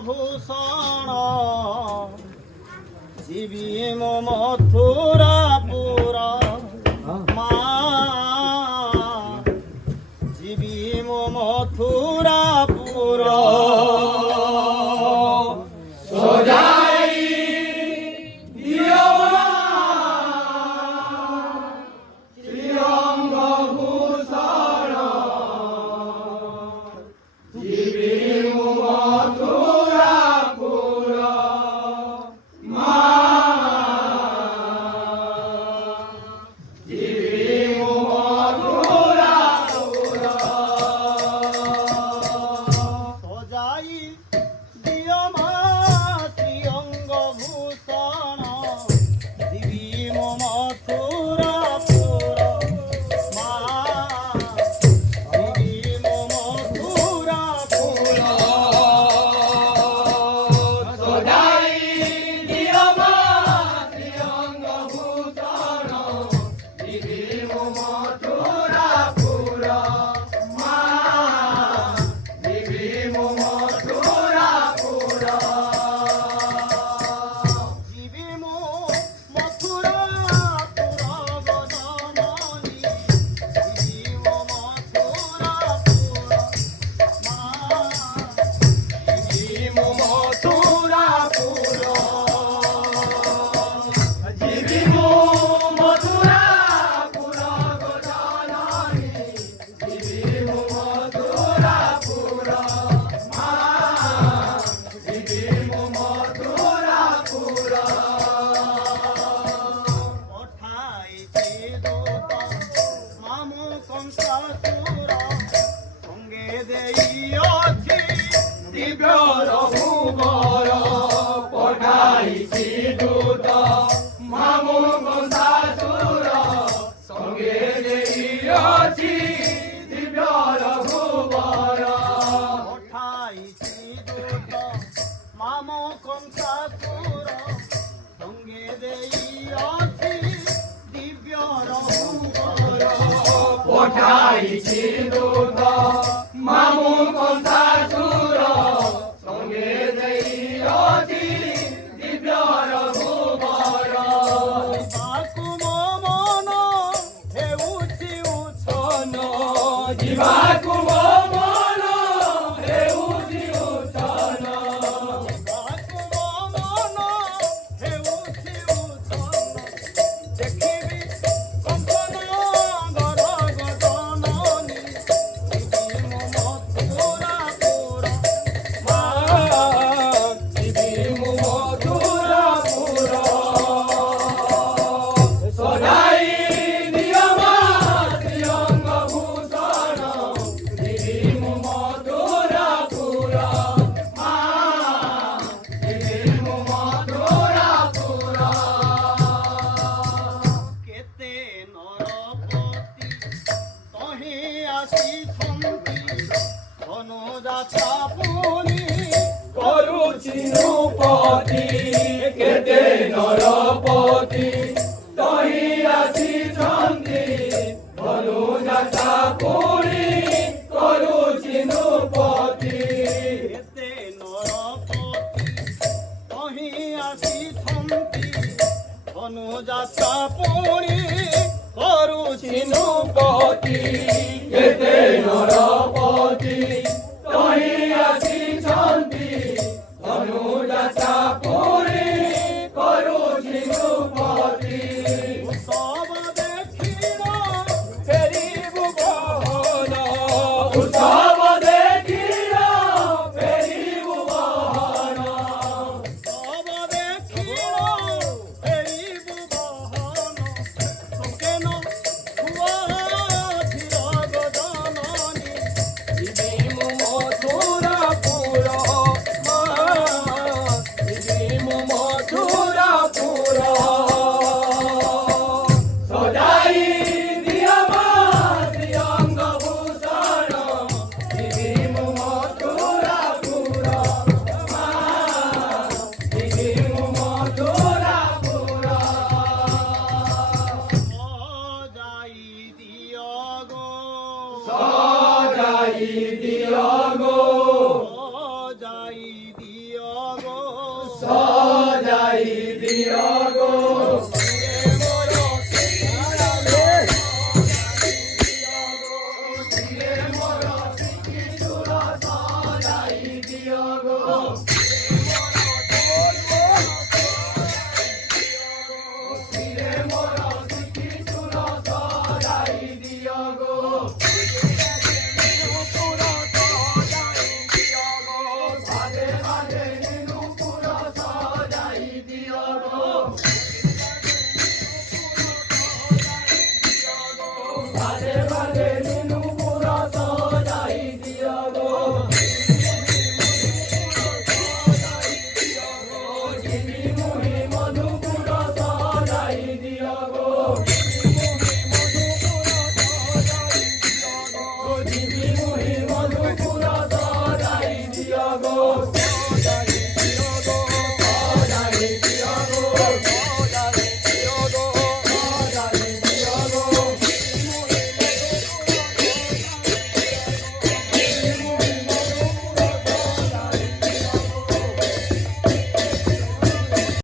ভূষণ জীবী মো মথুরাপুর মা জীবী মো মথুরাপুর পঠাইছি দূত মামু কংসাসুর সঙ্গে দেইଅଛି দিব্য রঘুবর ଯିବାକୁ ମୋ ମନ ହେଉଛି ଉଚ୍ଛନ ଯିବାକୁ ମୋ ମନ ହେଉଛି ଉଚ୍ଛନ ଯିବାକୁ ମୋ ମନ ହେଉଛି ଉଚ୍ଛନ ଦେଖିବି କଙ୍କନ নৃপতি কেতে নরপতি তহি আসিছন্তি ধনুযাত্রা পুনি କରୁଛି নৃপতি କେତେ ନରପତି ତହିଁ ଆସିଛନ୍ତି ଧନୁଯାତ୍ରା ପୁଣି କରୁଛି নৃপতি কেতে নরপতি তহি আসিছন্তি ধনুযাত্রা পুনি କରୁଛି নৃপতি ଉତ୍ସବ ଦେଖିଲ ଫେରିବୁ ଗହନ ଉତ୍ସବ ଦେଖିଲ ଫେରିବୁ ଗହନ ଉତ୍ସବ ଦେଖିଲ ଫେରିବୁ ଗହନ ସକେନ ହୁଅ ଧୀର